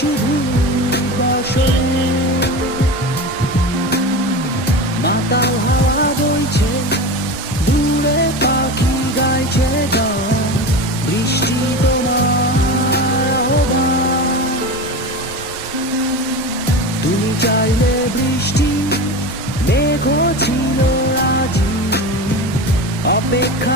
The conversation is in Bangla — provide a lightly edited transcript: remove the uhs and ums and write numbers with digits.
শুধু বাসরে মাতাল হাওয়া বইছে, দূরে পাখি গাইছে গান, বৃষ্টি তোমার আহ্বান। তুমি চাইলে বৃষ্টি, মেঘ ছিল রাজি, অপেক্ষা